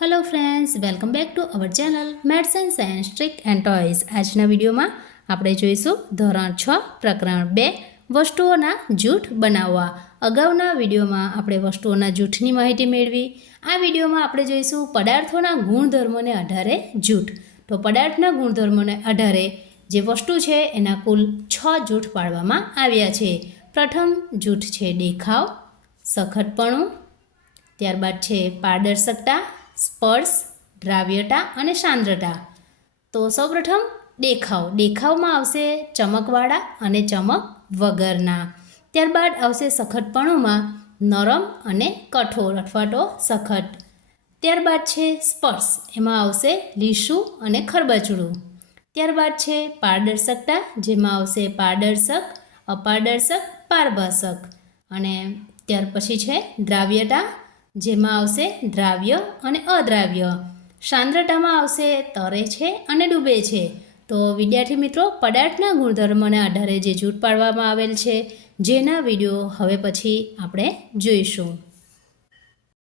Hello friends, welcome back to our channel maths and science trick and toys. આજના વિડીયોમાં આપણે જોઈશું ધોરણ 6 પ્રકરણ 2 વસ્તુઓના જૂથ બનાવવા. અગાઉના વિડીયોમાં આપણે વસ્તુઓના જૂથની માહિતી મેળવી. આ વિડીયોમાં આપણે જોઈશું પદાર્થોના ગુણધર્મોને આધારે જૂથ. તો પદાર્થના ગુણધર્મોને આધારે જે વસ્તુ છે એના કુલ 6 જૂથ પાડવામાં આવ્યા છે. પ્રથમ જૂથ છે દેખાવ, સખતપણું, ત્યારબાદ છે પારદર્શકતા, સ્પર્શ, દ્રાવ્યતા અને સાંદ્રતા. તો સૌપ્રથમ દેખાવમાં આવશે ચમકવાળા અને ચમક વગરના. ત્યારબાદ આવશે સખતપણુંમાં નરમ અને કઠોર અથવા તો સખત. ત્યારબાદ છે સ્પર્શ, એમાં આવશે લીસું અને ખરબચડું. ત્યારબાદ છે પારદર્શકતા, જેમાં આવશે પારદર્શક, અપારદર્શક, પારભાસક. અને ત્યાર પછી છે દ્રાવ્યતા, જેમાં આવશે દ્રાવ્ય અને અદ્રાવ્ય. સાંદ્રતામાં આવશે તરે છે અને ડૂબે છે. તો વિદ્યાર્થી મિત્રો, પદાર્થના ગુણધર્મોના આધારે જે જૂથ પાડવામાં આવેલ છે જેના વિડીયો હવે પછી આપણે જોઈશું.